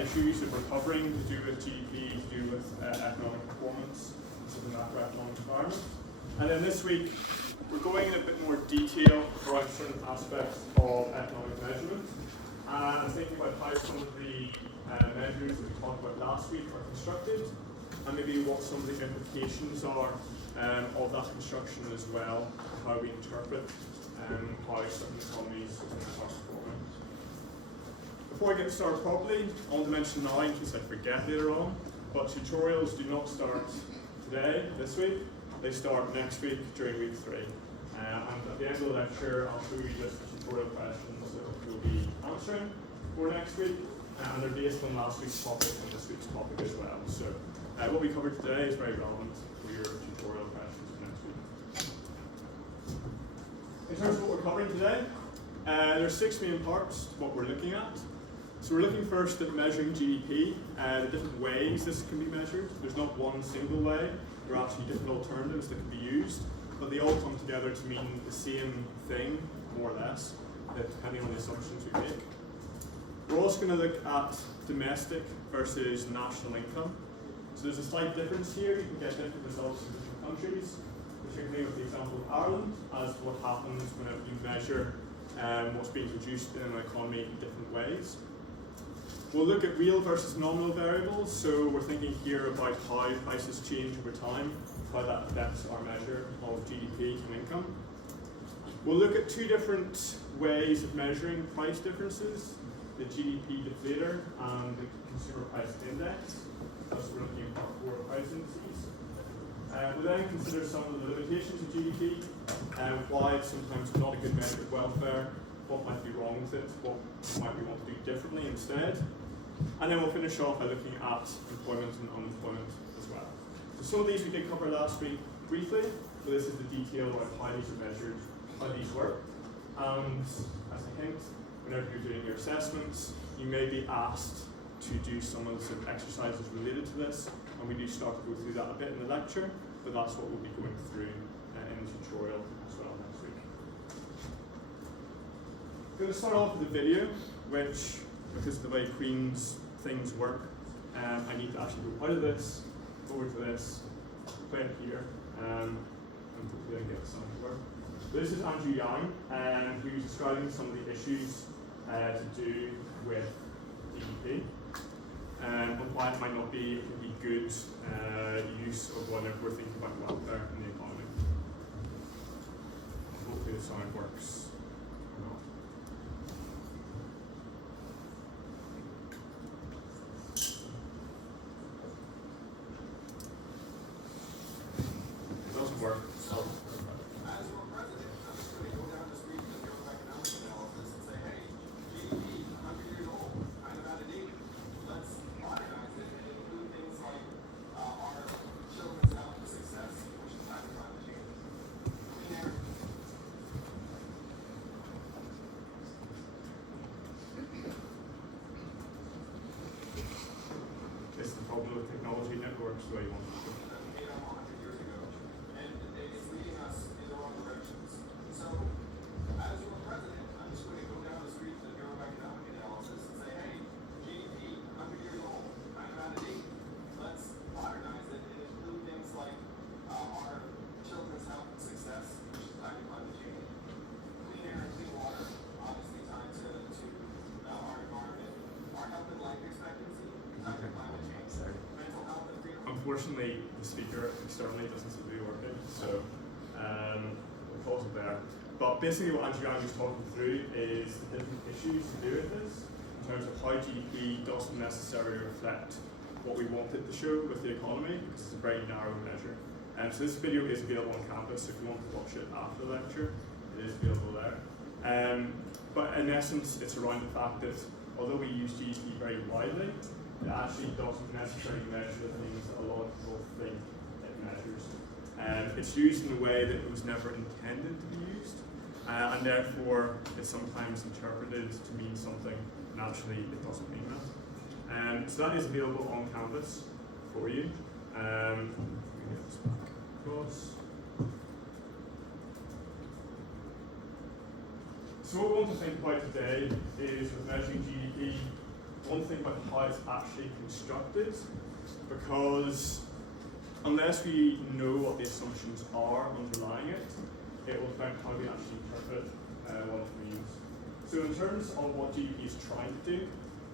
issues that we're covering to do with GDP, to do with economic performance, so the macroeconomic environment. And then this week, we're going in a bit more detail around certain aspects of economic measurement. And thinking about how some of the measures that we talked about last week are constructed, and maybe what some of the implications are of that construction as well, how we interpret how certain economies are performing. Before I get started properly, I want to mention now, in case I forget later on, but tutorials do not start today, this week. They start next week during week 3. And at the end of the lecture, I'll show you just the tutorial questions that we'll be answering for next week. And they're based on last week's topic and this week's topic as well. So what we covered today is very relevant for your tutorial questions for next week. In terms of what we're covering today, there's 6 main parts to what we're looking at. So we're looking first at measuring GDP, the different ways this can be measured. There's not one single way. There are actually different alternatives that can be used, but they all come together to mean the same thing, more or less, depending on the assumptions we make. We're also going to look at domestic versus national income. So there's a slight difference here. You can get different results in different countries, particularly with the example of Ireland, as to what happens whenever you measure what's being produced in an economy in different ways. We'll look at real versus nominal variables. So we're thinking here about how prices change over time, how that affects our measure of GDP and income. We'll look at 2 different ways of measuring price differences, the GDP deflator and the consumer price index. That's what we're looking at part 4 of price indices. We'll then consider some of the limitations of GDP, why it's sometimes not a good measure of welfare, what might be wrong with it, what might we want to do differently instead. And then we'll finish off by looking at employment and unemployment as well. So some of these we did cover last week briefly, but this is the detail about how these are measured, how these work. And as a hint, whenever you're doing your assessments, you may be asked to do some of the sort of exercises related to this, and we do start to go through that a bit in the lecture, but that's what we'll be going through in the tutorial as well next week. I'm going to start off with a video, which, because of the way Queen's things work, I need to actually go out of this, over to this, play it here, and hopefully I get some to work. This is Andrew Young, who's describing some of the issues to do with GDP, and why it might not be a good use of whenever we're thinking about welfare in the economy. Hopefully the sound works. Work. This is the problem with technology networks the way you want it to. Unfortunately, the speaker externally doesn't seem to be working, so we'll pause it there. But basically what Andrew Young is talking through is the different issues to do with this, in terms of how GDP doesn't necessarily reflect what we want it to show with the economy, because it's a very narrow measure. So this video is available on campus, so if you want to watch it after the lecture, it is available there. But in essence, it's around the fact that although we use GDP very widely, it actually doesn't necessarily measure the things that a lot of people think it measures. It's used in a way that it was never intended to be used, and therefore it's sometimes interpreted to mean something, and actually it doesn't mean that. So that is available on campus for you. So what we want to think about today is with measuring GDP, one thing about how it's actually constructed, because unless we know what the assumptions are underlying it, it will affect how we actually interpret what it means. So in terms of what GDP is trying to do,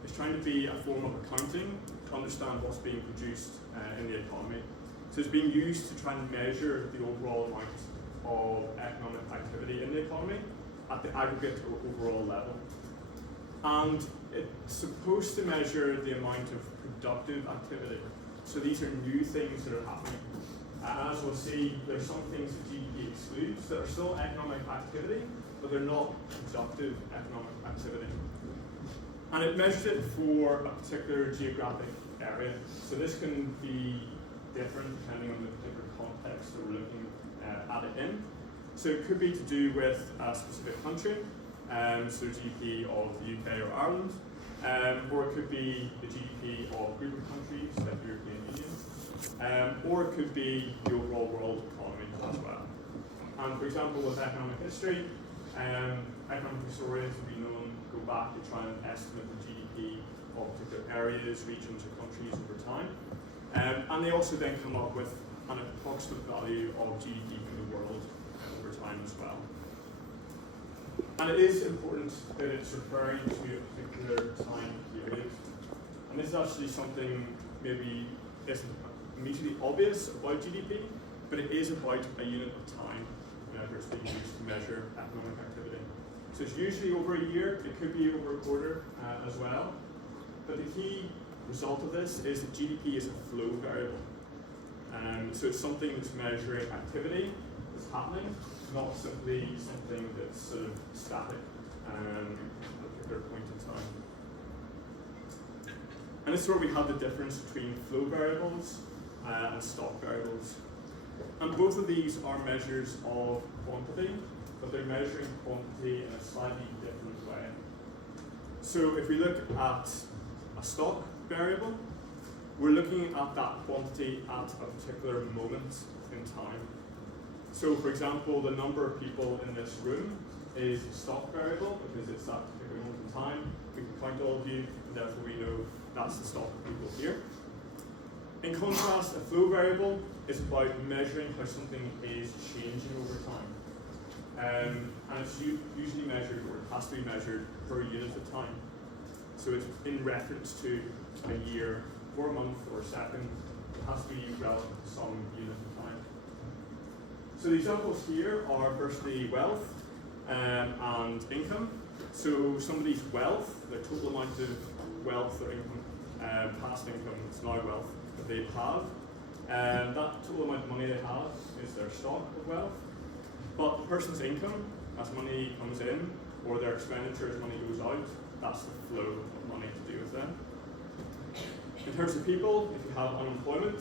it's trying to be a form of accounting to understand what's being produced in the economy. So it's being used to try and measure the overall amount of economic activity in the economy at the aggregate or overall level. And it's supposed to measure the amount of productive activity. So these are new things that are happening. And as we'll see, there's some things that GDP excludes that are still economic activity, but they're not productive economic activity. And it measures it for a particular geographic area. So this can be different depending on the particular context that we're looking at it in. So it could be to do with a specific country, so GDP of the UK or Ireland, or it could be the GDP of a group of countries like the European Union, or it could be the overall world economy as well. And for example, with economic history, economic historians have been known to go back and try and estimate the GDP of particular areas, regions, or countries over time. And they also then come up with an approximate value of GDP for the world over time as well. And it is important that it's referring to a particular time period. And this is actually something maybe isn't immediately obvious about GDP, but it is about a unit of time whenever it's being used to measure economic activity. So it's usually over a year, it could be over a quarter as well. But the key result of this is that GDP is a flow variable. So it's something that's measuring activity that's happening, not simply something that's sort of static at a particular point in time. And this is where we have the difference between flow variables and stock variables. And both of these are measures of quantity, but they're measuring quantity in a slightly different way. So if we look at a stock variable, we're looking at that quantity at a particular moment in time. So for example, the number of people in this room is a stock variable because it's that particular moment in time. We can count all of you, and therefore we know that's the stock of people here. In contrast, a flow variable is about measuring how something is changing over time. And it's usually measured, or it has to be measured, per unit of time. So it's in reference to a year, or a month, or a second. It has to be relevant to some unit of time. So the examples here are firstly wealth and income. So somebody's wealth, the total amount of wealth or income, past income, it's now wealth that they have. That total amount of money they have is their stock of wealth. But the person's income, as money comes in, or their expenditure as money goes out, that's the flow of money to do with them. In terms of people, if you have unemployment,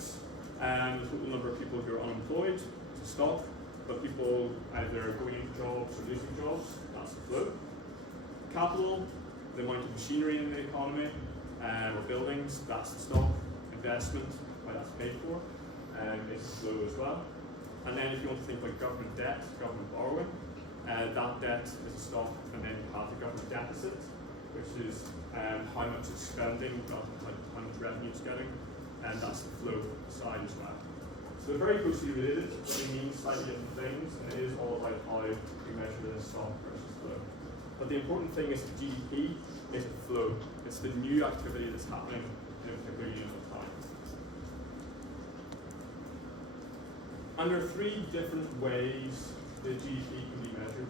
the total number of people who are unemployed is a stock, but people either going into jobs or losing jobs, that's the flow. Capital, the amount of machinery in the economy, or buildings, that's the stock. Investment, why that's paid for, is the flow as well. And then if you want to think about government debt, government borrowing, that debt is a stock, and then you have the government deficit, which is how much it's spending rather than how much revenue it's getting, and that's the flow side as well. So they're very closely related, but they mean slightly different things, and it is all about how we measure this stock versus flow. But the important thing is that GDP is a flow. It's the new activity that's happening in a particular unit of time. And there are three different ways that GDP can be measured.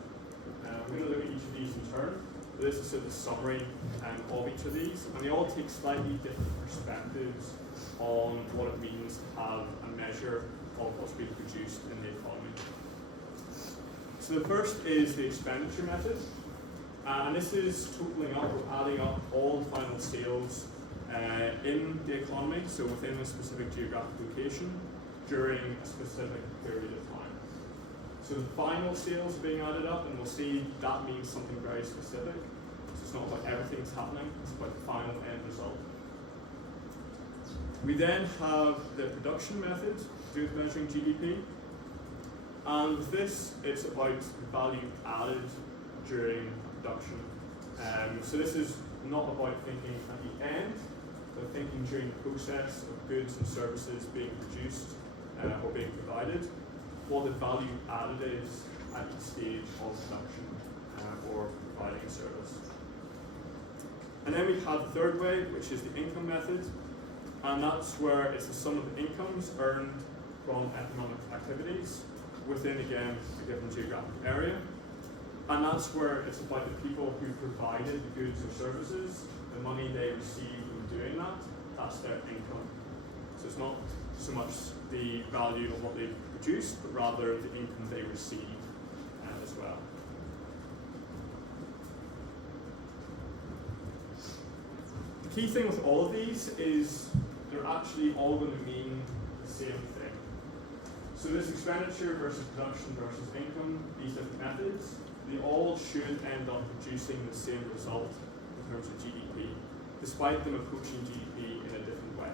We're going to look at each of these in turn. This is sort of the summary of each of these, and they all take slightly different perspectives on what it means to have a measure of what's being produced in the economy. So the first is the expenditure method, and this is totaling up or adding up all the final sales in the economy, so within a specific geographic location during a specific period of time. So the final sales are being added up, and we'll see that means something very specific. So it's not about everything that's happening, it's about the final end result. We then have the production method to do with measuring GDP. And with this, it's about value added during production. So this is not about thinking at the end, but thinking during the process of goods and services being produced or being provided, what the value added is at each stage of production or providing a service. And then we have the third way, which is the income method, and that's where it's the sum of the incomes earned from economic activities within, again, a given geographic area. And that's where it's about the people who provided the goods or services, the money they received from doing that, that's their income. So it's not so much the value of what they produced, but rather the income they received as well. The key thing with all of these is they're actually all going to mean the same thing. So this expenditure versus production versus income, these different methods, they all should end up producing the same result in terms of GDP, despite them approaching GDP in a different way.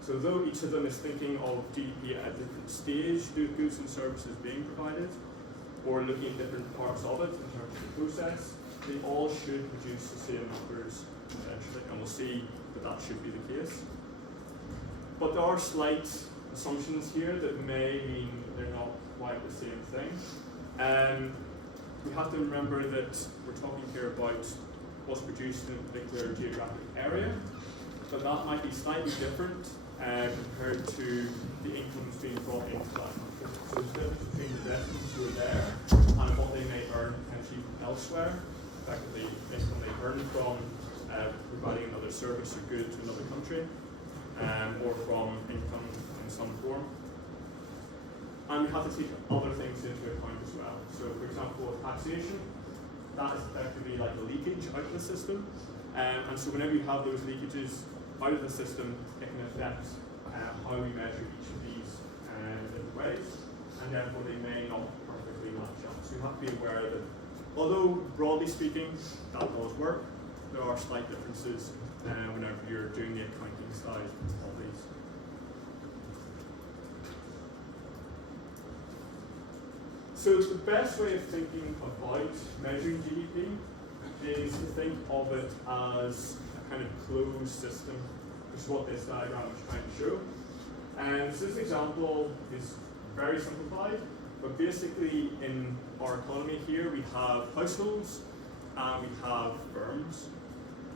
So though each of them is thinking of GDP at a different stage due to goods and services being provided, or looking at different parts of it in terms of the process, they all should produce the same numbers eventually, and we'll see that that should be the case. But there are slight assumptions here that may mean they're not quite the same thing. We have to remember that we're talking here about what's produced in a particular geographic area, but that might be slightly different compared to the incomes being brought into that country. So there's a difference between the residents who are there and what they may earn potentially from elsewhere, effectively income they earn from providing another service or good to another country, or from income in some form. And we have to take other things into account as well. So for example, taxation, that is effectively like a leakage out of the system. And so whenever you have those leakages out of the system, it can affect how we measure each of these in different ways, and therefore they may not perfectly match up. So you have to be aware that although broadly speaking that does work, there are slight differences whenever you're doing the accounting side of these. So the best way of thinking about measuring GDP is to think of it as a kind of closed system, which is what this diagram is trying to show. And so this example is very simplified, but basically in our economy here we have households and we have firms,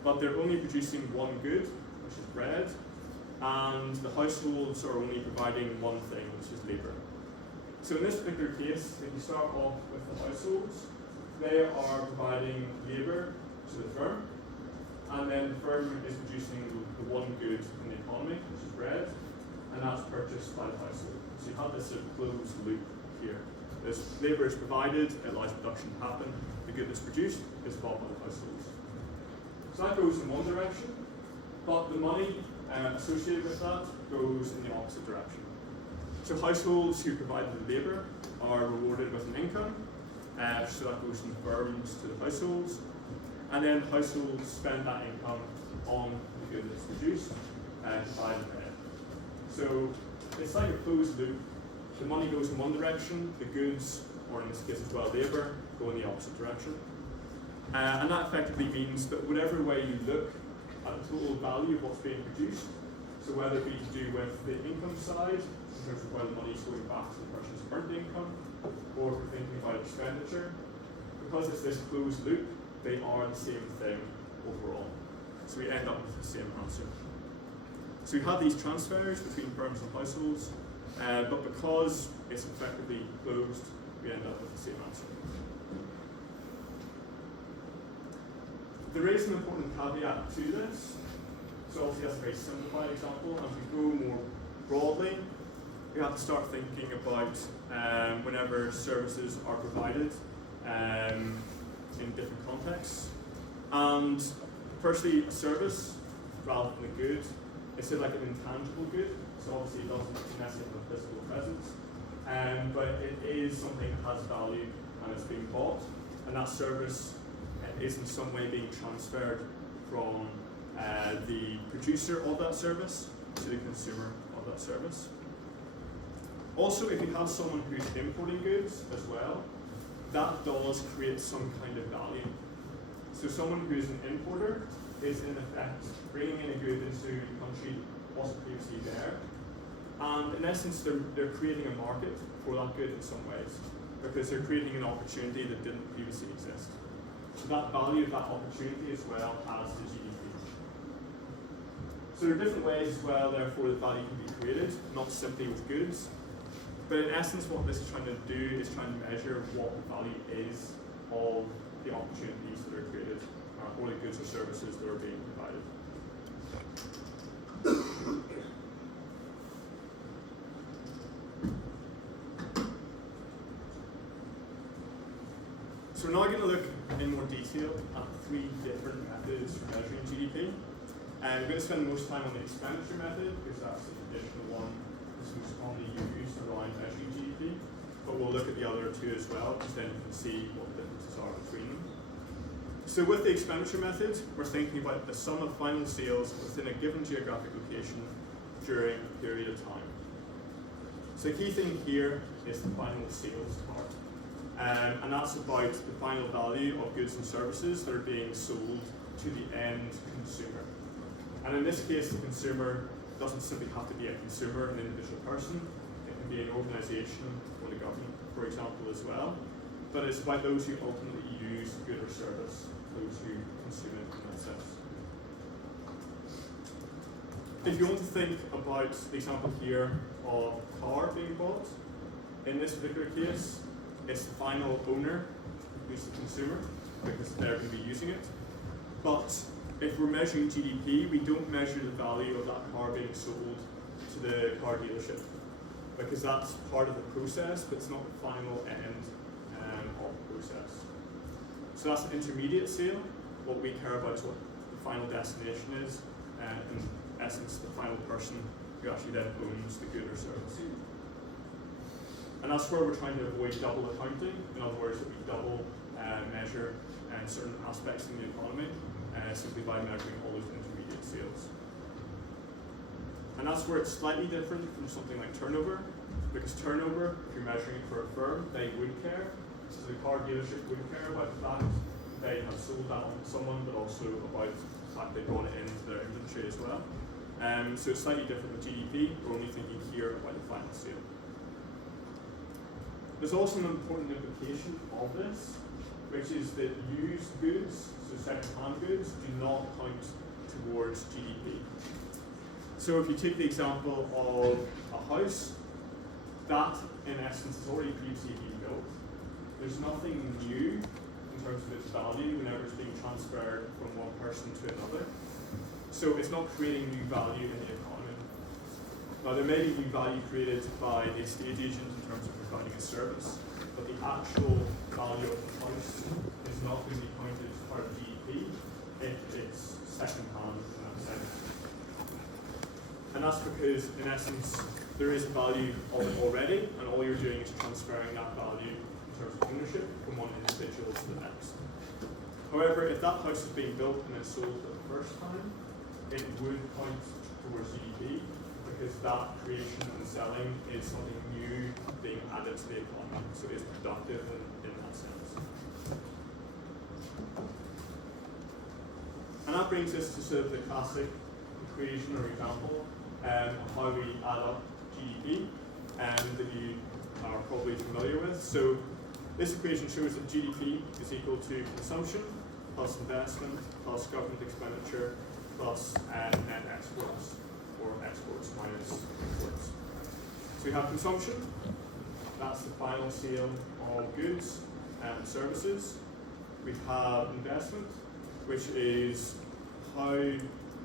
but they're only producing one good, which is bread, and the households are only providing one thing, which is labour. So in this particular case, if you start off with the households, they are providing labour to the firm, and then the firm is producing the one good in the economy, which is bread, and that's purchased by the household. So you have this sort of closed loop here. This labour is provided, it allows production to happen, the good that's produced is bought by the households. So that goes in one direction, but the money associated with that goes in the opposite direction. So households who provide the labour are rewarded with an income, so that goes from firms to the households, and then households spend that income on the good that's produced to buy the bread. So it's like a closed loop. The money goes in one direction, the goods, or in this case as well labour, go in the opposite direction. And that effectively means that whatever way you look at the total value of what's being produced, so whether it be to do with the income side, in terms of where the money is going back to the person's earned income, or if we're thinking about expenditure, because it's this closed loop, they are the same thing overall. So we end up with the same answer. So we have these transfers between firms and households, but because it's effectively closed, we end up with the same answer. There is an important caveat to this. So obviously that's a very simplified example. As we go more broadly, we have to start thinking about whenever services are provided in different contexts. And firstly, a service rather than a good is sort of like an intangible good. So obviously it doesn't necessarily have a physical presence, but it is something that has value and it's being bought, and that service is in some way being transferred from the producer of that service to the consumer of that service. Also, if you have someone who's importing goods as well, that does create some kind of value. So someone who's an importer is in effect bringing in a good into the country that wasn't previously there. And in essence, they're creating a market for that good in some ways, because they're creating an opportunity that didn't previously exist. So that value of that opportunity as well adds to GDP. So there are different ways as well, therefore, that value can be created, not simply with goods. But in essence, what this is trying to do is trying to measure what the value is of the opportunities that are created, or the goods or services that are being provided. So we're now going to look in more detail at 3 different methods for measuring GDP. And we're going to spend most time on the expenditure method, because that's the traditional one that's most commonly used around measuring GDP. But we'll look at the other 2 as well, because then you can see what the differences are between them. So with the expenditure method, we're thinking about the sum of final sales within a given geographic location during a period of time. So the key thing here is the final sales part. And that's about the final value of goods and services that are being sold to the end consumer. And in this case, the consumer doesn't simply have to be a consumer, an individual person. It can be an organisation or the government, for example, as well. But it's about those who ultimately use the good or service, those who consume it in that sense. If you want to think about the example here of a car being bought, in this particular case, it's the final owner who's the consumer, because they're going to be using it. But if we're measuring GDP, we don't measure the value of that car being sold to the car dealership, because that's part of the process, but it's not the final end of the process. So that's an intermediate sale. What we care about is what the final destination is, and in essence, the final person who actually then owns the good or service. And that's where we're trying to avoid double accounting. In other words, that we double measure certain aspects in the economy simply by measuring all those intermediate sales. And that's where it's slightly different from something like turnover, because turnover, if you're measuring it for a firm, they would care. So the car dealership would care about the fact they have sold that on to someone, but also about the fact they've brought it into their inventory as well. So it's slightly different with GDP. We're only thinking here about the final sale. There's also an important implication of this, which is that used goods, so second-hand goods, do not count towards GDP. So if you take the example of a house, that in essence has already previously been built. There's nothing new in terms of its value whenever it's being transferred from one person to another. So it's not creating new value in the economy. Now there may be new value created by the estate agent in terms of providing a service, but the actual value of the house is not going to be counted as part of GDP if it's second-hand in that sense. And that's because, in essence, there is a value of it already, and all you're doing is transferring that value in terms of ownership from one individual to the next. However, if that house is being built and then sold for the first time, it would count towards GDP, because that creation and selling is something new being added to the economy, so it's productive in that sense. And that brings us to sort of the classic equation or example of how we add up GDP, that you are probably familiar with. So this equation shows that GDP is equal to consumption plus investment plus government expenditure plus net exports, or exports minus imports. So we have consumption, that's the final sale of goods and services. We have investment, which is how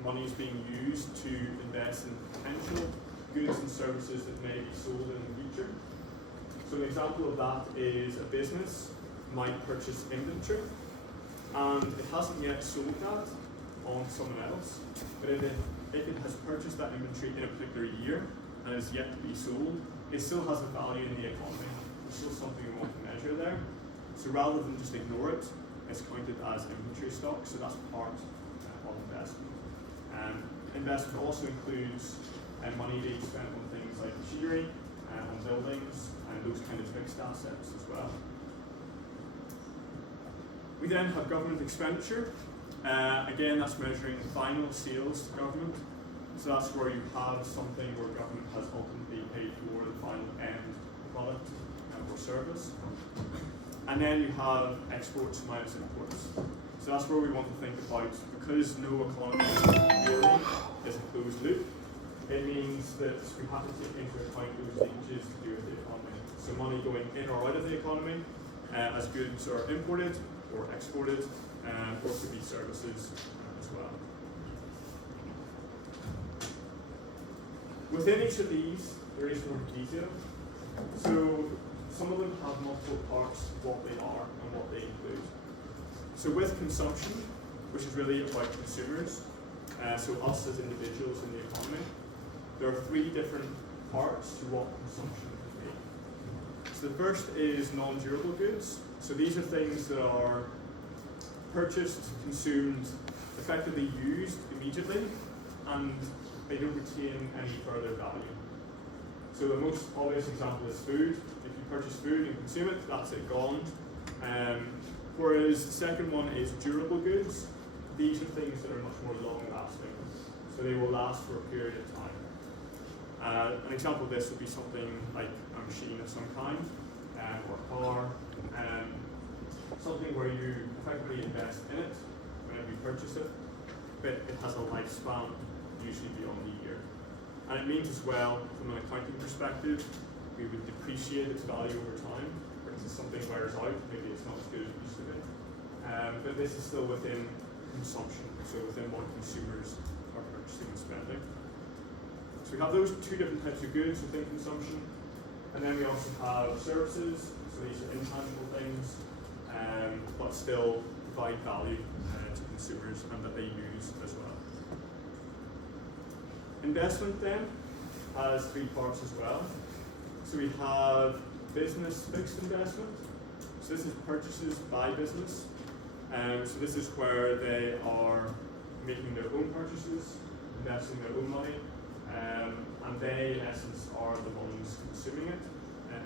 money is being used to invest in potential goods and services that may be sold in the future. So an example of that is a business might purchase inventory, and it hasn't yet sold that on someone else, but if it has purchased that inventory in a particular year and is yet to be sold, it still has a value in the economy. It's still something we want to measure there. So rather than just ignore it, it's counted as inventory stock, so that's part of investment. Investment also includes money being spent on things like machinery, on buildings, and those kind of fixed assets as well. We then have government expenditure, Again, that's measuring final sales to government. So that's where you have something where government has ultimately paid for the final end product or service. And then you have exports minus imports. So that's where we want to think about, because no economy really is a closed loop, it means that we have to take into account those linkages to do with the economy. So money going in or out of the economy as goods are imported or exported, or could be services as well. Within each of these, there is more detail. So some of them have multiple parts of what they are and what they include. So with consumption, which is really about consumers, so us as individuals in the economy, there are three different parts to what consumption can be. So the first is non-durable goods. So these are things that are purchased, consumed, effectively used immediately, and they don't retain any further value. So the most obvious example is food. If you purchase food and consume it, that's it gone. Whereas the second one is durable goods. These are things that are much more long lasting. So they will last for a period of time. An example of this would be something like a machine of some kind, or a car, something where you effectively invest in it whenever you purchase it, but it has a lifespan, usually beyond a year. And it means as well, from an accounting perspective, we would depreciate its value over time, because if something wears out, maybe it's not as good as it used to be. But this is still within consumption, so within what consumers are purchasing and spending. So we have those two different types of goods within consumption, and then we also have services, so these are intangible things, but still provide value to consumers and that they use as well. Investment then has three parts as well. So we have business fixed investment. So this is purchases by business. So this is where they are making their own purchases, investing their own money, and they in essence are the ones consuming it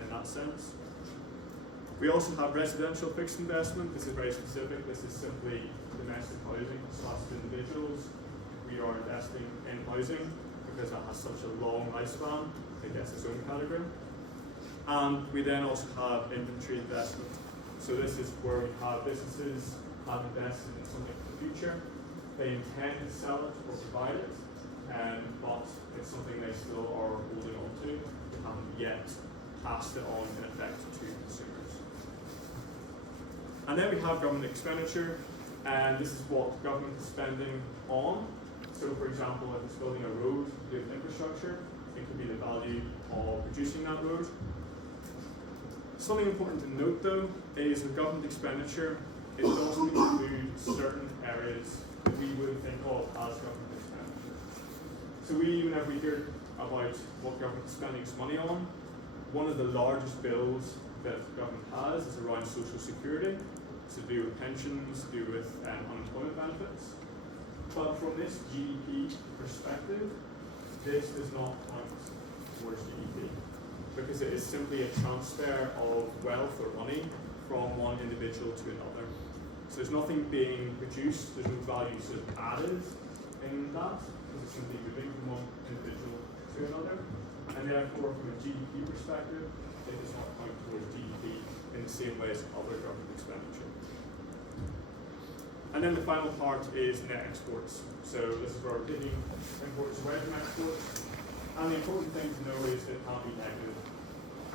in that sense. We also have residential fixed investment. This is very specific. This is simply domestic housing. So that's individuals. We are investing in housing because that has such a long lifespan. It gets its own category. And we then also have inventory investment. So this is where we have businesses have invested in something for the future. They intend to sell it or provide it, but it's something they still are holding on to. They haven't yet passed it on in effect to consumers. And then we have government expenditure, and this is what government is spending on. So for example, if it's building a road with infrastructure, it could be the value of reducing that road. Something important to note though is with government expenditure, it doesn't include certain areas that we would think of as government expenditure. So whenever we hear about what government is spending its money on, one of the largest bills that government has is around social security. It's to do with pensions, to do with unemployment benefits. But from this GDP perspective, this does not count towards GDP, because it is simply a transfer of wealth or money from one individual to another. So there's nothing being produced, there's no value sort of added in that, because it's simply moving from one individual to another. And therefore, from a GDP perspective, it does not count towards GDP in the same way as other government expenditure. And then the final part is net exports. So this is where we're taking imports away from exports. And the important thing to know is it can't be negative.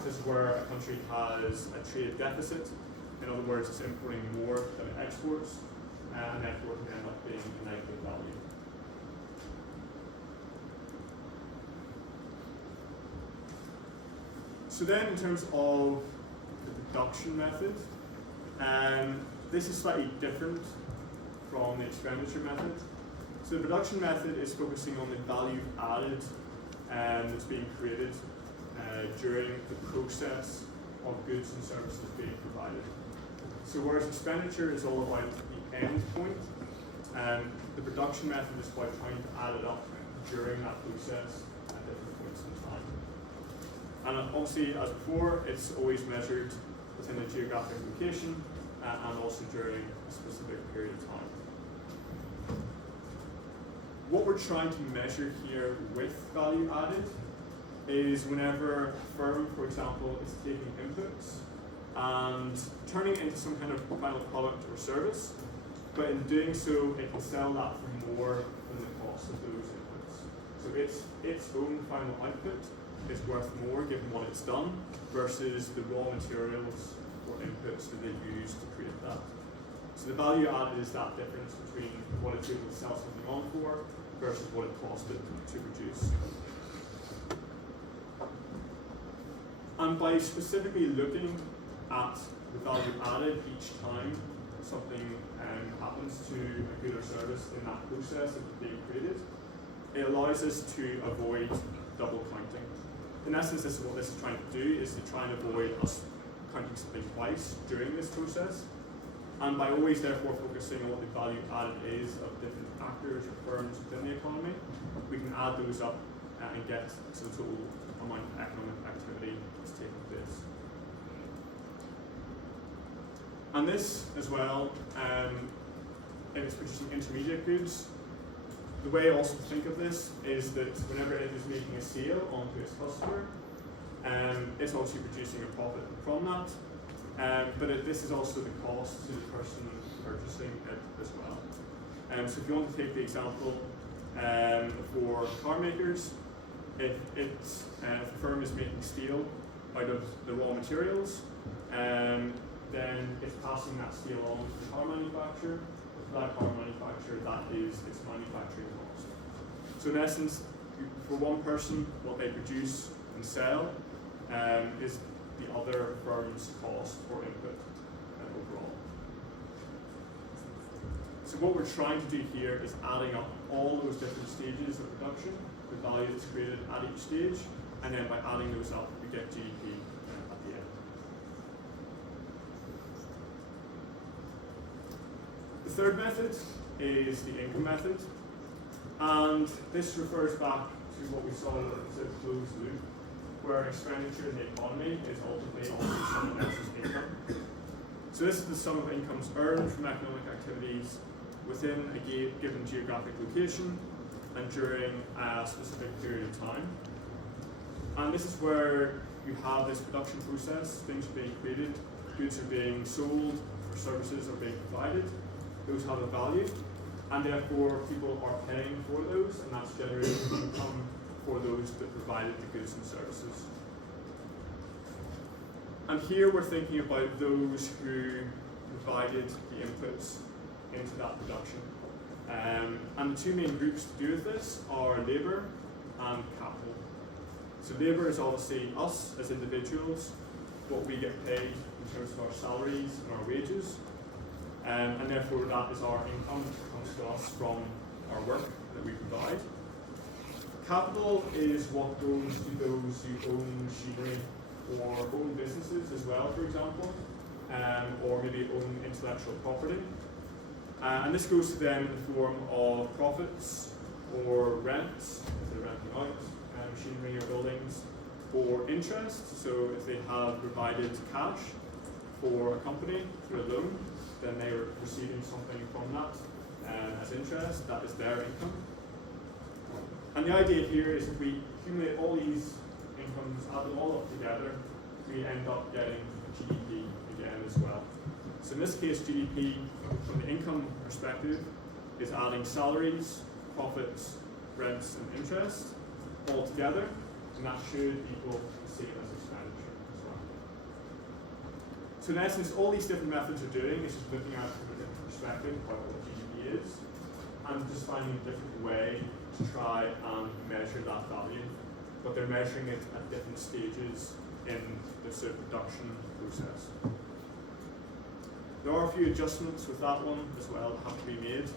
This is where a country has a trade deficit. In other words, it's importing more than it exports, and therefore it can end up being a negative value. So then in terms of the production method, this is slightly different from the expenditure method. So the production method is focusing on the value added that's being created during the process of goods and services being provided. So whereas expenditure is all about the end point, the production method is about trying to add it up during that process at different points in time. And obviously, as before, it's always measured within a geographic location and also during a specific period of time. what we're trying to measure here with value added is whenever a firm, for example, is taking inputs and turning it into some kind of final product or service, but in doing so, it can sell that for more than the cost of those inputs. So its own final output is worth more given what it's done versus the raw materials or inputs that they use to create that. So the value added is that difference between what it's able to sell something on for versus what it costed to produce. And by specifically looking at the value added each time something happens to a good or service in that process that's being created, it allows us to avoid double counting. In essence, this is what this is trying to do, is to try and avoid us counting something twice during this process. And by always therefore focusing on what the value added is of different actors or firms within the economy, we can add those up and get to the total amount of economic activity that's taking place. And this as well, if it's producing intermediate goods, the way I also think of this is that whenever it is making a sale onto its customer, it's obviously producing a profit from that, but this is also the cost to the person purchasing it as well. So if you want to take the example for car makers, if a firm is making steel out of the raw materials, then it's passing that steel on to the car manufacturer. For that car manufacturer, that is its manufacturing cost. So in essence, for one person, what they produce and sell is the other firm's cost or input overall. So what we're trying to do here is adding up all those different stages of production, the value that's created at each stage, and then by adding those up, we get GDP at the end. The third method is the income method, and this refers back to what we saw as a closed loop, where expenditure in the economy is ultimately also someone else's income. So this is the sum of incomes earned from economic activities within a given geographic location and during a specific period of time. And this is where you have this production process, things are being created, goods are being sold, or services are being provided. Those have a value, and therefore people are paying for those, and that's generating income for those that provided the goods and services. And here we're thinking about those who provided the inputs into that production. And the two main groups to do with this are labour and capital. So labour is obviously us as individuals, what we get paid in terms of our salaries and our wages, and therefore that is our income that comes to us from our work that we provide. Capital is what goes to those who own machinery or own businesses as well, for example, or maybe own intellectual property. And this goes to them in the form of profits or rents, if they're renting out machinery or buildings, or interest. So if they have provided cash for a company through a loan, then they are receiving something from that as interest. That is their income. And the idea here is if we accumulate all these incomes, add them all up together, we end up getting GDP again as well. So in this case, GDP, from the income perspective, is adding salaries, profits, rents, and interest all together, and that should equal the same as expenditure as well. So in essence, all these different methods are doing is just looking at it from a different perspective about what GDP is, and just finding a different way to try and measure that value, but they're measuring it at different stages in the sort of production process. There are a few adjustments with that one as well that have to be made,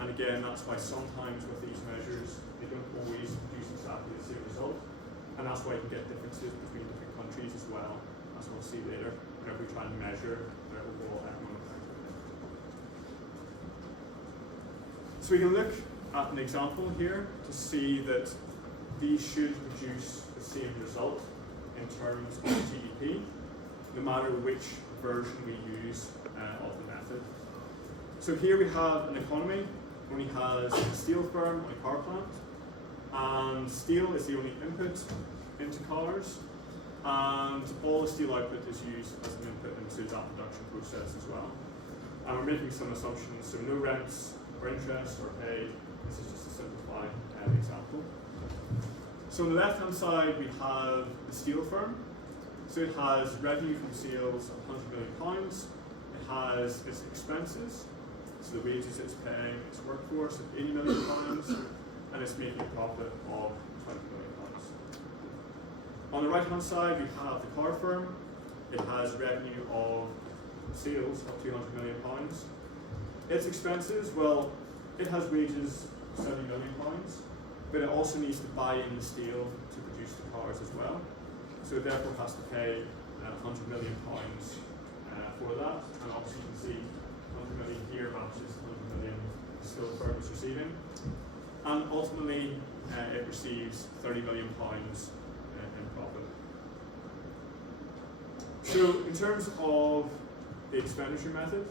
and again that's why sometimes with these measures they don't always produce exactly the same result, and that's why you can get differences between different countries as well, as we'll see later, whenever we try and measure their overall economic activity. So we can look at an example here to see that these should produce the same result in terms of GDP, no matter which version we use of the method. So here we have an economy only has a steel firm and a car plant, and steel is the only input into cars, and all the steel output is used as an input into that production process as well. And we're making some assumptions, so no rents or interest or paid. This is just a simplified example. So on the left-hand side, we have the steel firm. So it has revenue from sales of £100 million. It has its expenses, so the wages it's paying its workforce of £80 million, and it's making a profit of £20 million. On the right-hand side, we have the car firm. It has revenue of sales of £200 million. Its expenses, well, it has wages of £70 million, but it also needs to buy in the steel to produce the cars as well. So it therefore has to pay £100 million for that. And obviously you can see 100 million here matches 100 million the steel firm is receiving. And ultimately it receives £30 million in profit. So in terms of the expenditure method,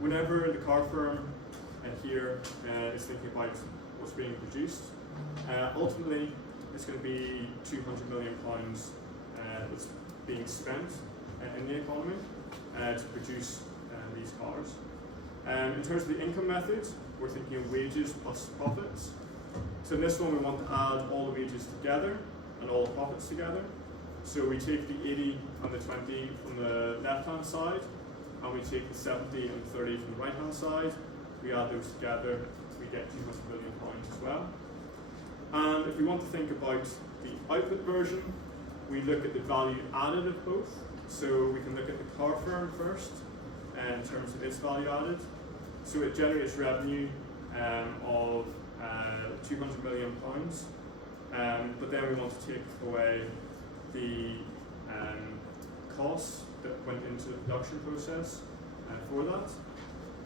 whenever the car firm here is thinking about what's being produced, ultimately it's going to be £200 million that's being spent in the economy to produce these cars. In terms of the income method, we're thinking of wages plus profits. So in this one, we want to add all the wages together and all the profits together. So we take the 80 and the 20 from the left-hand side, and we take the 70 and 30 from the right-hand side. We add those together, we get £200 million as well. And if we want to think about the output version, we look at the value added of both. So we can look at the car firm first in terms of its value added. So it generates revenue of £200 million, but then we want to take away the costs that went into the production process for that,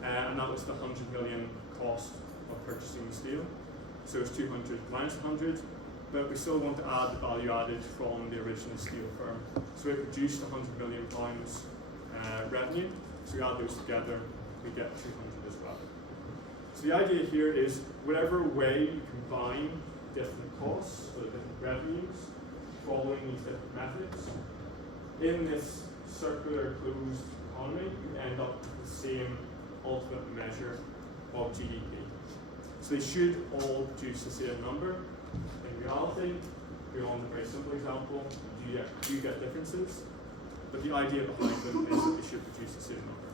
and that was the £100 million cost of purchasing the steel. So it's 200 minus 100, but we still want to add the value added from the original steel firm. So it produced £100 million revenue, so we add those together, we get 200 as well. So the idea here is whatever way you combine different costs or different revenues following these different methods, in this circular closed economy, you end up with the same ultimate measure of GDP. So they should all produce the same number. In reality, beyond the very simple example, you get differences, but the idea behind them is that they should produce the same number.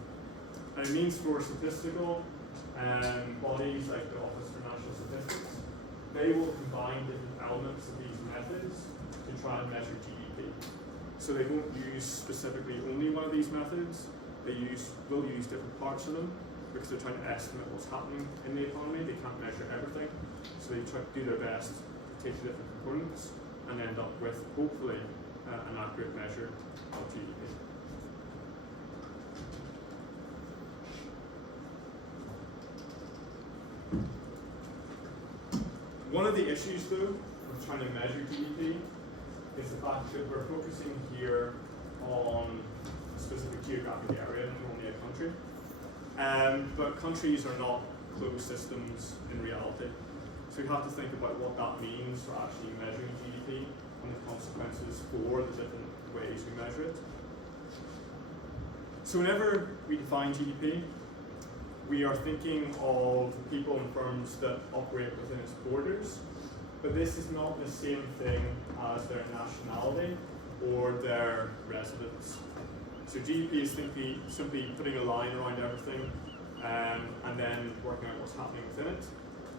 And it means for statistical bodies like the Office for National Statistics, they will combine different elements of these methods to try and measure GDP. So they won't use specifically only one of these methods, will use different parts of them, because they're trying to estimate what's happening in the economy. They can't measure everything, so they try to do their best to take the different components and end up with, hopefully, an accurate measure of GDP. One of the issues, though, with trying to measure GDP is the fact that we're focusing here on a specific geographic area, not only a country. But countries are not closed systems in reality. So we have to think about what that means for actually measuring GDP and the consequences for the different ways we measure it. So whenever we define GDP, we are thinking of people and firms that operate within its borders, but this is not the same thing as their nationality or their residence. So GDP is simply putting a line around everything and then working out what's happening within it,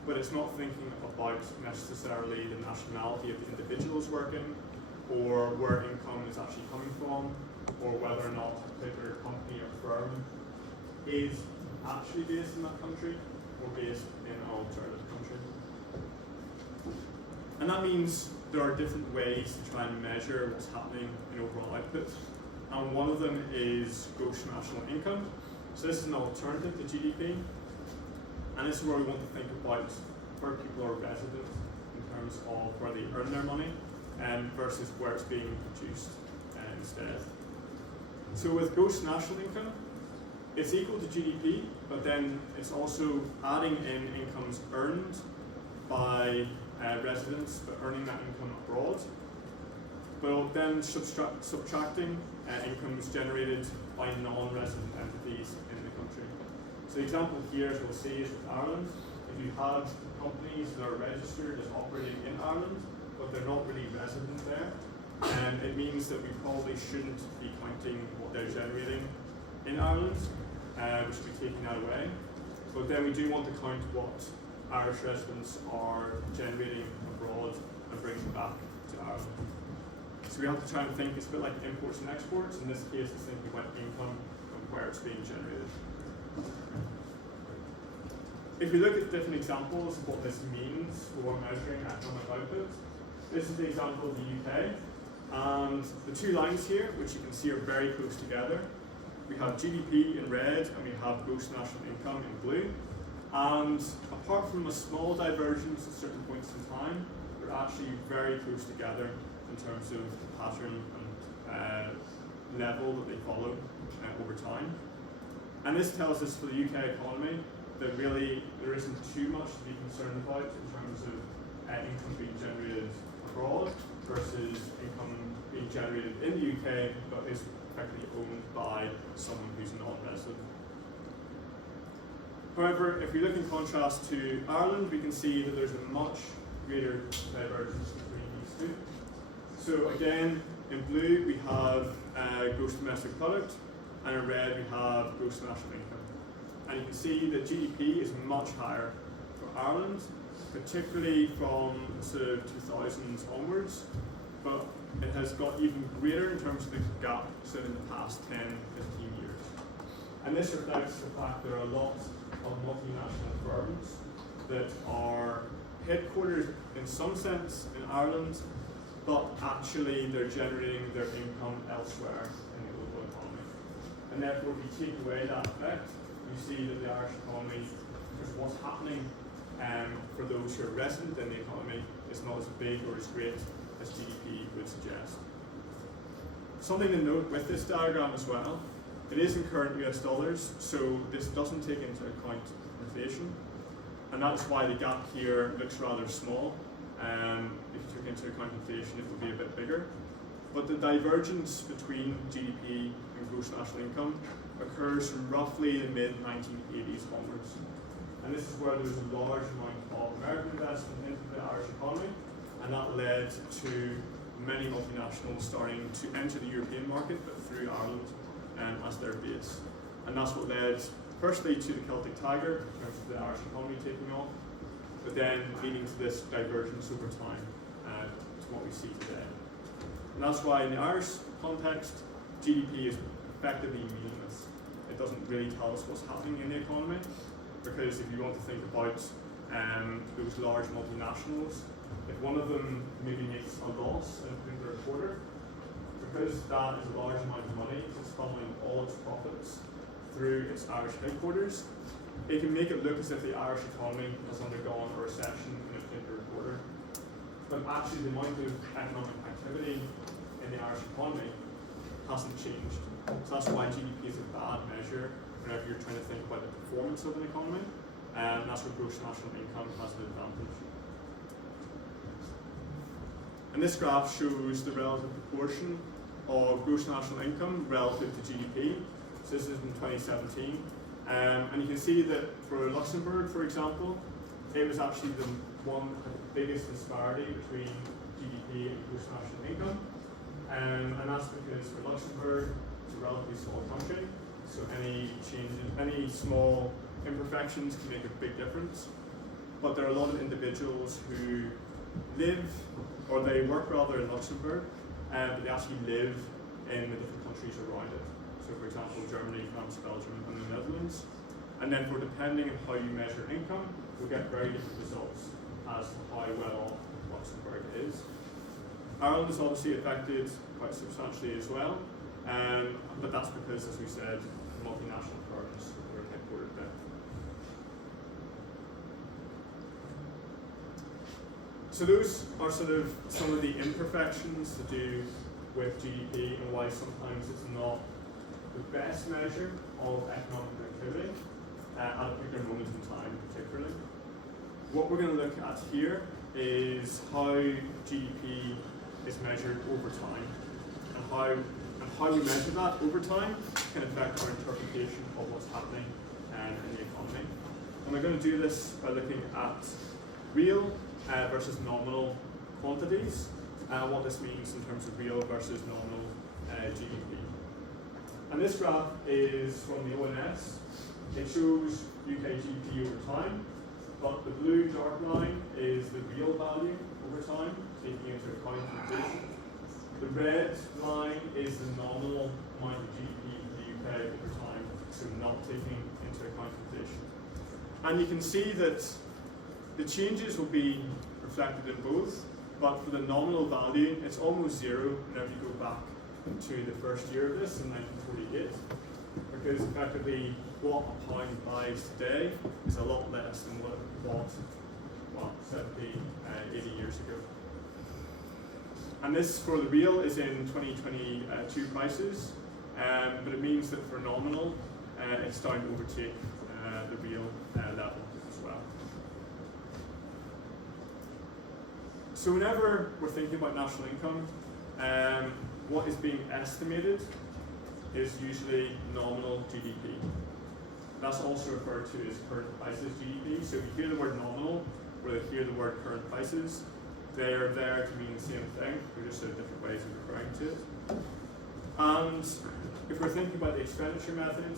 but it's not thinking about necessarily the nationality of the individuals working, or where income is actually coming from, or whether or not a particular company or firm is actually based in that country or based in an alternative country. And that means there are different ways to try and measure what's happening in overall output. And one of them is gross national income. So this is an alternative to GDP. And this is where we want to think about where people are resident in terms of where they earn their money versus where it's being produced instead. So with gross national income, it's equal to GDP, but then it's also adding in incomes earned by residents, but earning that income abroad, but then subtracting incomes generated by non-resident entities in the country. So the example here, as we'll see, is with Ireland. If you had companies that are registered as operating in Ireland, but they're not really resident there, it means that we probably shouldn't be counting what they're generating in Ireland, we should be taking that away. But then we do want to count what Irish residents are generating abroad and bringing back to Ireland. So we have to try and think, it's a bit like imports and exports. In this case, it's thinking about income and where it's being generated. If we look at different examples of what this means for measuring economic output, this is the example of the UK. And the two lines here, which you can see are very close together, we have GDP in red and we have gross national income in blue. And apart from a small divergence at certain points in time, they're actually very close together in terms of pattern and level that they follow over time. And this tells us for the UK economy that really there isn't too much to be concerned about in terms of income being generated abroad versus income being generated in the UK but is effectively owned by someone who's non-resident. However, if we look in contrast to Ireland, we can see that there's a much greater divergence between these two. So again, in blue we have gross domestic product, and in red we have gross national income. And you can see that GDP is much higher for Ireland, particularly from sort of 2000s onwards, but it has got even greater in terms of the gap sort of in the past 10, 15 years. And this reflects the fact there are lots of multinational firms that are headquartered in some sense in Ireland, but actually they're generating their income elsewhere in the global economy. And therefore, if you take away that effect, you see that the Irish economy, because of what's happening for those who are resident in the economy, is not as big or as great as GDP would suggest. Something to note with this diagram as well, it is in current US dollars, so this doesn't take into account inflation, and that's why the gap here looks rather small. If you took into account inflation, it would be a bit bigger. But the divergence between GDP and gross national income occurs from roughly the mid-1980s onwards. And this is where there was a large amount of American investment into the Irish economy, and that led to many multinationals starting to enter the European market, but through Ireland as their base. And that's what led, firstly, to the Celtic Tiger, in terms of the Irish economy taking off, but then leading to this divergence over time to what we see today. And that's why in the Irish context, GDP is effectively meaningless. It doesn't really tell us what's happening in the economy, because if you want to think about those large multinationals, if one of them maybe makes a loss in a particular quarter, because that is a large amount of money, it's funneling all its profits through its Irish headquarters, it can make it look as if the Irish economy has undergone a recession in a particular quarter. But actually the amount of economic activity in the Irish economy hasn't changed. So that's why GDP is a bad measure whenever you're trying to think about the performance of an economy, and that's where gross national income has an advantage. And this graph shows the relative proportion of gross national income relative to GDP. So this is in 2017. And you can see that for Luxembourg, for example, it was actually the biggest disparity between GDP and gross national income. And that's because for Luxembourg, it's a relatively small country, so any changes, any small imperfections can make a big difference. But there are a lot of individuals who live, or they work rather in Luxembourg, but they actually live in the different countries around it. So for example, Germany, France, Belgium, and the Netherlands. And then for depending on how you measure income, you'll get very different results as to how well off Luxembourg is. Ireland is obviously affected quite substantially as well, but that's because, as we said, multinational firms were headquartered there. So those are sort of some of the imperfections to do with GDP and why sometimes it's not the best measure of economic activity. at a particular moment in time particularly. What we're going to look at here is how GDP is measured over time, and how we measure that over time can affect our interpretation of what's happening in the economy. And we're going to do this by looking at real versus nominal quantities, and what this means in terms of real versus nominal GDP. And this graph is from the ONS. It shows UK GDP over time, but the blue dark line is the real value over time, taking into account inflation. The red line is the nominal amount of GDP in the UK over time, so not taking into account inflation. And you can see that the changes will be reflected in both, but for the nominal value, it's almost zero whenever you go back to the first year of this in 1948, because effectively what a pound buys today is a lot less than what it bought, 70, 80 years ago. And this for the real is in 2022 prices, but it means that for nominal, it's starting to overtake the real level as well. So whenever we're thinking about national income, what is being estimated is usually nominal GDP. That's also referred to as current prices GDP. So if you hear the word nominal, or you hear the word current prices, they're there to mean the same thing. They're just different ways of referring to it. And if we're thinking about the expenditure method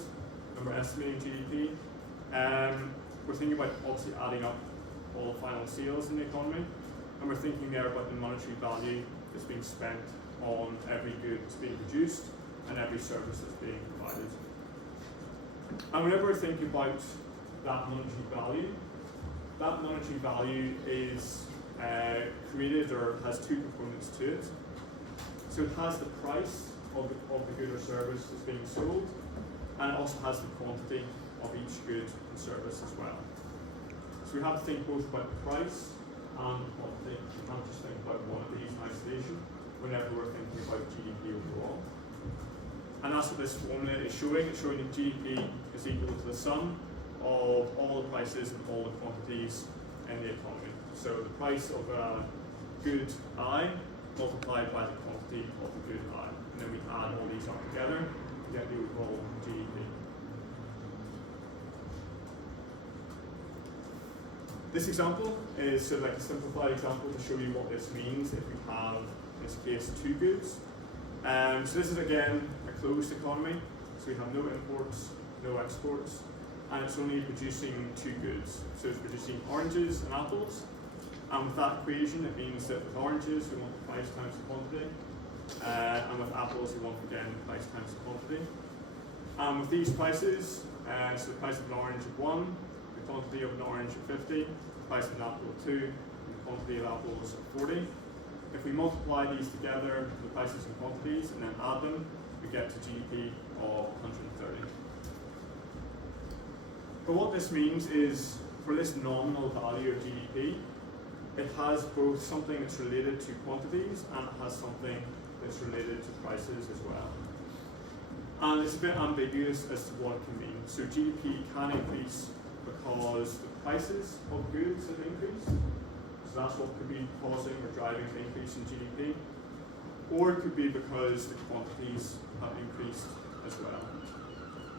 and we're estimating GDP, we're thinking about obviously adding up all the final sales in the economy, and we're thinking there about the monetary value that's being spent on every good that's being produced and every service that's being provided. And whenever we're thinking about that monetary value is created or has two components to it. So it has the price of the good or service that's being sold, and it also has the quantity of each good and service as well. So we have to think both about the price and the quantity. We can't just think about one of these in isolation whenever we're thinking about GDP overall. And that's what this formula is showing. It's showing that GDP is equal to the sum of all the prices and all the quantities in the economy. So the price of a good I multiplied by the quantity of the good I. And then we add all these up together to get the overall GDP. This example is sort of like a simplified example to show you what this means if we have, in this case, two goods. So this is again a closed economy, so we have no imports, no exports, and it's only producing two goods. So it's producing oranges and apples, and with that equation it means that with oranges we want the price times the quantity, and with apples we want again the price times the quantity. And with these prices, so the price of an orange at 1, the quantity of an orange at 50, the price of an apple at 2, and the quantity of apples at 40. If we multiply these together, the prices and quantities, and then add them, we get to GDP of 130. But what this means is, for this nominal value of GDP, it has both something that's related to quantities and it has something that's related to prices as well. And it's a bit ambiguous as to what it can mean. So GDP can increase because the prices of goods have increased. So that's what could be causing or driving an increase in GDP. Or it could be because the quantities have increased as well.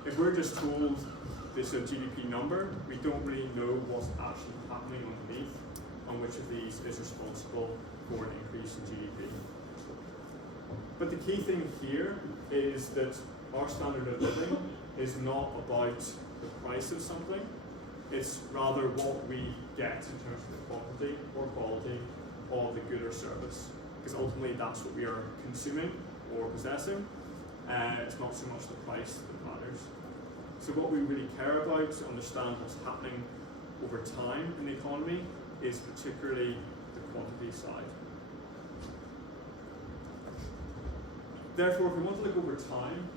If we're just told this is a GDP number, we don't really know what's actually happening underneath and which of these is responsible for an increase in GDP. But the key thing here is that our standard of living is not about the price of something, it's rather what we get in terms of the quantity or quality of the good or service, because ultimately that's what we are consuming or possessing, and it's not so much the price that matters. So what we really care about to understand what's happening over time in the economy is particularly the quantity side. Therefore, if we want to look over time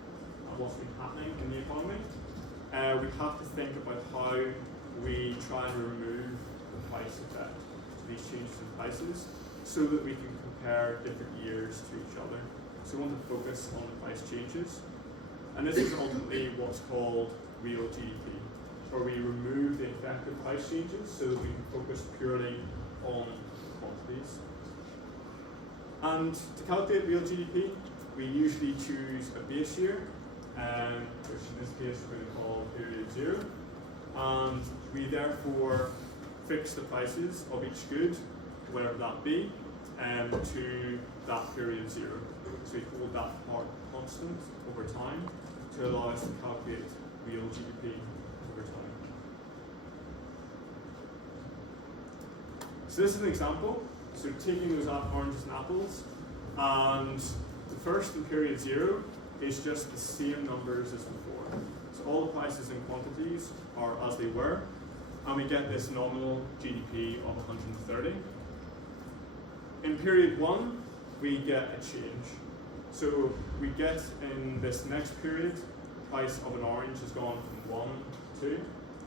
at what's been happening in the economy, we have to think about how we try and remove the price effect to these changes in prices so that we can compare different years to each other. So we want to focus on the price changes. And this is ultimately what's called real GDP. where we remove the effective price changes so that we can focus purely on quantities. And to calculate real GDP, we usually choose a base year, which in this case we're going to call period 0. And we therefore fix the prices of each good, whatever that be, to that period 0. So we hold that part constant over time to allow us to calculate real GDP over time. So this is an example. So taking those oranges and apples, and the first in period 0 is just the same numbers as before. So all the prices and quantities are as they were, and we get this nominal GDP of 130. In period 1, we get a change. So we get in this next period, the price of an orange has gone from 1 to 2,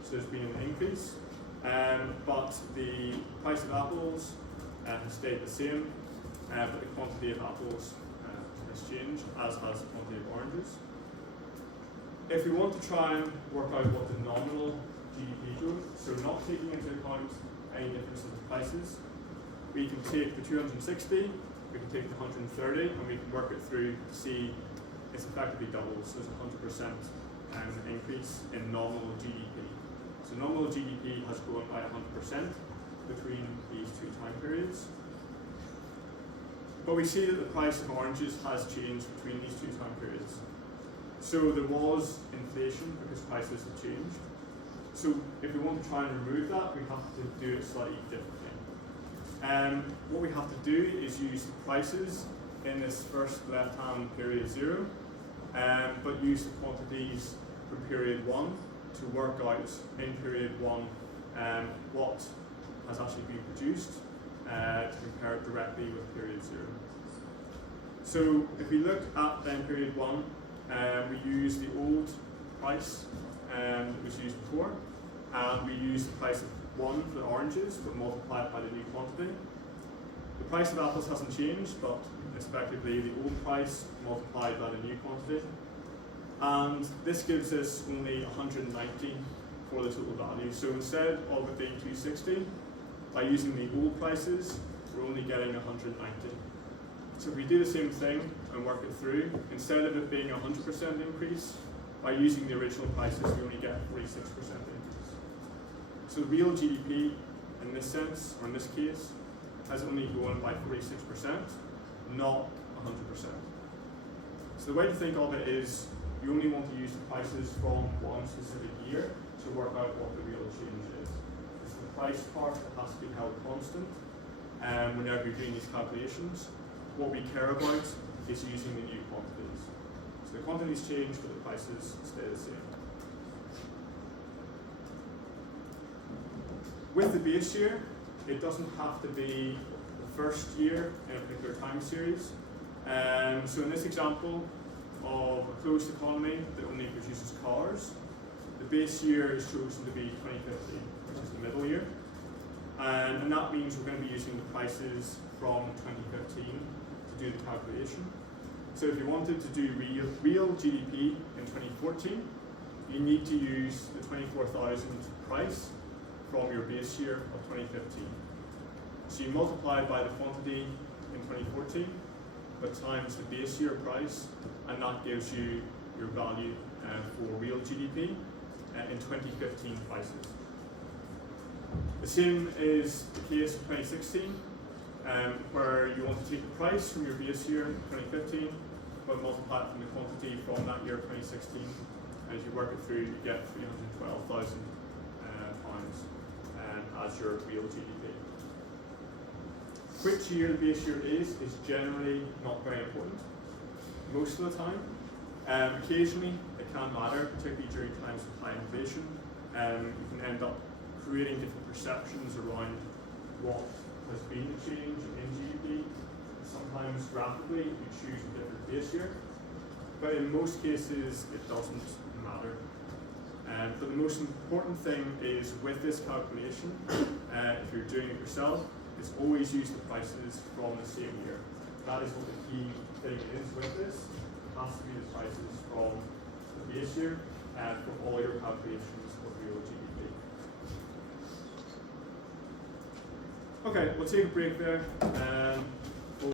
so there's been an increase. But the price of apples has stayed the same, but the quantity of apples has changed, as has the quantity of oranges. If we want to try and work out what the nominal GDP growth, so not taking into account any difference in the prices, we can take the 260, we can take the 130, and we can work it through to see it's effectively doubles. So there's a 100% increase in nominal GDP. So nominal GDP has grown by 100% between these two time periods. But we see that the price of oranges has changed between these two time periods. So there was inflation because prices have changed. So if we want to try and remove that, we have to do it slightly differently. What we have to do is use the prices in this first left-hand period 0, but use the quantities from period 1 to work out in period 1 what has actually been produced to compare it directly with period 0. So if we look at then period 1, we use the old price that was used before, and we use the price of 1 for the oranges, but multiply it by the new quantity. The price of apples hasn't changed, but it's effectively the old price multiplied by the new quantity. And this gives us only 190 for the total value. So instead of it being 260, by using the old prices, we're only getting 190. So if we do the same thing and work it through, instead of it being 100% increase, by using the original prices, we only get 46% increase. So real GDP, in this sense, or in this case, has only grown by 46%, not 100%. So the way to think of it is, you only want to use the prices from one specific year to work out what the real change is. It's the price part that has to be held constant whenever you're doing these calculations. What we care about is using the new quantities. So the quantities change, but the prices stay the same. With the base year, it doesn't have to be the first year in a particular time series. So in this example of a closed economy that only produces cars, the base year is chosen to be 2015, which is the middle year. And that means we're going to be using the prices from 2015 to do the calculation. So if you wanted to do real GDP in 2014, you need to use the 24,000 price from your base year of 2015. So you multiply by the quantity in 2014, but times the base year price, and that gives you your value for real GDP in 2015 prices. The same is the case in 2016, where you want to take the price from your base year 2015, but multiply it from the quantity from that year 2016. As you work it through, you get £312,000 as your real GDP. Which year the base year is generally not very important most of the time. Occasionally it can matter, particularly during times of high inflation. You can end up creating different perceptions around what has been the change in GDP. Sometimes graphically you choose a different base year, but in most cases it doesn't matter. But the most important thing is with this calculation, if you're doing it yourself, is always use the prices from the same year. That is what the key thing is with this. It has to be the prices from the base year from all your calculations of real GDP. Okay, we'll take a break there.